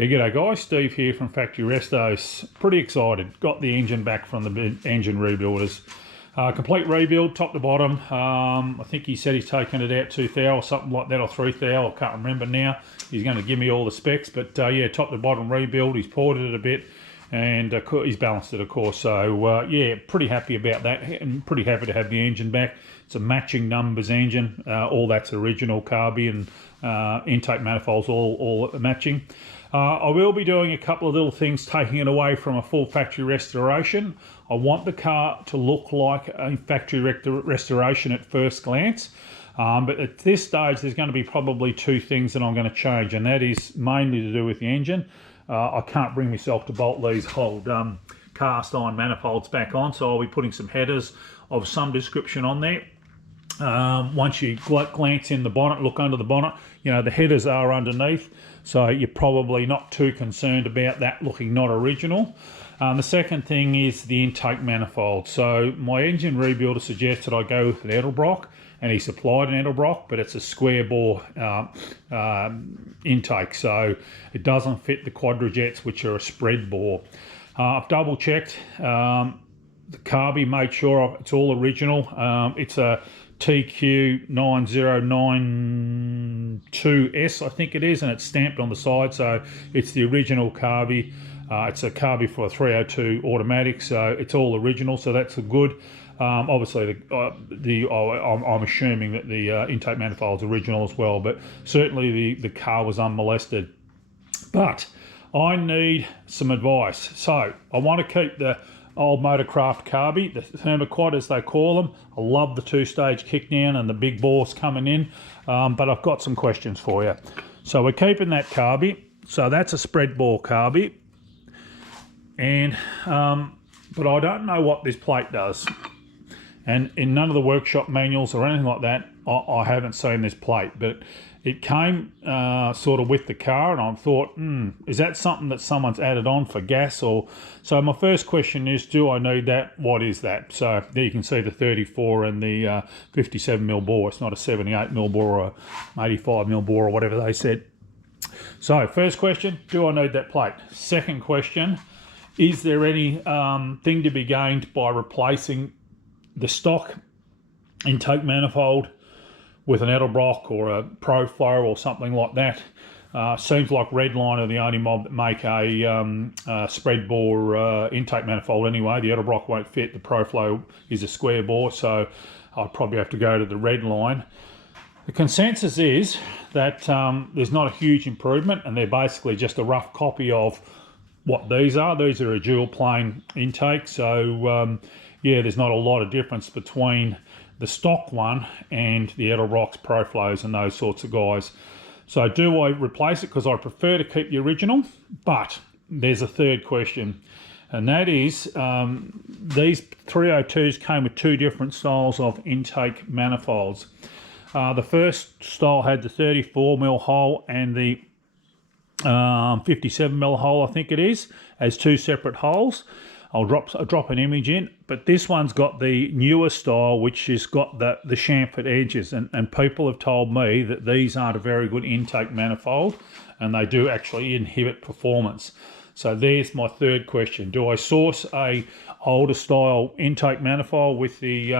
Yeah, g'day guys, Steve here from Factory Restos. Pretty excited. Got the engine back from the engine rebuilders. Complete rebuild, top to bottom. I think he said he's taken it out 2 thou or something like that, or 3 thou. I can't remember now. He's going to give me all the specs, but yeah, top to bottom rebuild. He's ported it a bit, and he's balanced it, of course. So yeah, pretty happy about that, and pretty happy to have the engine back. It's a matching numbers engine. All that's original carby, and intake manifolds all matching. I will be doing a couple of little things, taking it away from a full factory restoration. I want the car to look like a factory restoration at first glance. But at this stage, there's going to be probably 2 things that I'm going to change, and that is mainly to do with the engine. I can't bring myself to bolt these old cast iron manifolds back on, so I'll be putting some headers of some description on there. Once you glance in the bonnet, look under the bonnet, you know, the headers are underneath, so you're probably not too concerned about that looking not original. The second thing is the intake manifold. So my engine rebuilder suggested I go with an Edelbrock, and he supplied an Edelbrock, but it's a square bore intake, so it doesn't fit the Quadrajets, which are a spread bore. I've double checked the carby, made sure it's all original. It's a TQ9092S, I think it is, and it's stamped on the side, so it's the original carby. It's a carby for a 302 automatic, so it's all original, so that's good. Obviously, I'm assuming that the intake manifold's original as well, but certainly the car was unmolested. But I need some advice. So I want to keep the old Motorcraft carby, the Thermoquad as they call them. I love the 2-stage kickdown and the big bores coming in, but I've got some questions for you. So we're keeping that carby, so that's a spread bore carby, and but I don't know what this plate does, and in none of the workshop manuals or anything like that I haven't seen this plate, but it came sort of with the car, and I thought, is that something that someone's added on for gas? Or so my first question is, do I need that? What is that? So there you can see the 34 and the 57mm bore. It's not a 78mm bore or 85mm bore or whatever they said. So first question, do I need that plate? Second question, is there any thing to be gained by replacing the stock intake manifold with an Edelbrock or a ProFlow or something like that? Seems like Redline are the only mob that make a spread bore intake manifold anyway. The Edelbrock won't fit. The ProFlow is a square bore, so I'd probably have to go to the Redline. The consensus is that there's not a huge improvement, and they're basically just a rough copy of what these are. These are a dual plane intake, so yeah, there's not a lot of difference between the stock one and the Edelbrock's, ProFlows and those sorts of guys. So do I replace it? Because I prefer to keep the original, but there's a third question, and that is these 302s came with 2 different styles of intake manifolds. The first style had the 34mm hole and the 57mm hole, I think it is, as 2 separate holes. I'll drop an image in, but this one's got the newer style, which has got the chamfered edges, and people have told me that these aren't a very good intake manifold, and they do actually inhibit performance. So there's my third question: do I source a older style intake manifold with the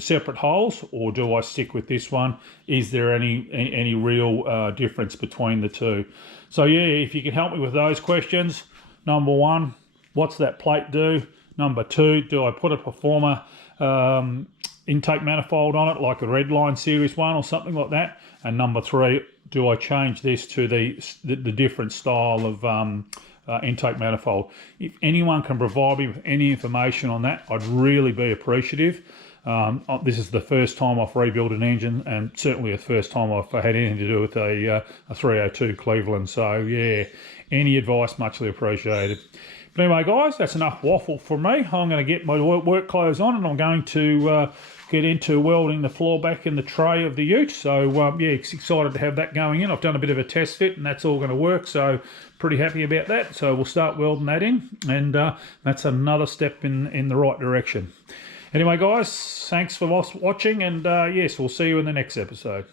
separate holes, or do I stick with this one? Is there any real difference between the two? So yeah, if you can help me with those questions. Number 1, what's that plate do? Number 2, do I put a Performer intake manifold on it, like a Redline Series 1 or something like that? And number 3, do I change this to the different style of intake manifold? If anyone can provide me with any information on that, I'd really be appreciative. This is the first time I've rebuilt an engine, and certainly the first time I've had anything to do with a 302 Cleveland. So yeah, any advice muchly appreciated. But anyway, guys, that's enough waffle for me. I'm going to get my work clothes on, and I'm going to get into welding the floor back in the tray of the Ute. So yeah, excited to have that going in. I've done a bit of a test fit, and that's all going to work, so pretty happy about that. So we'll start welding that in, and that's another step in the right direction. Anyway, guys, thanks for watching, and yes, we'll see you in the next episode.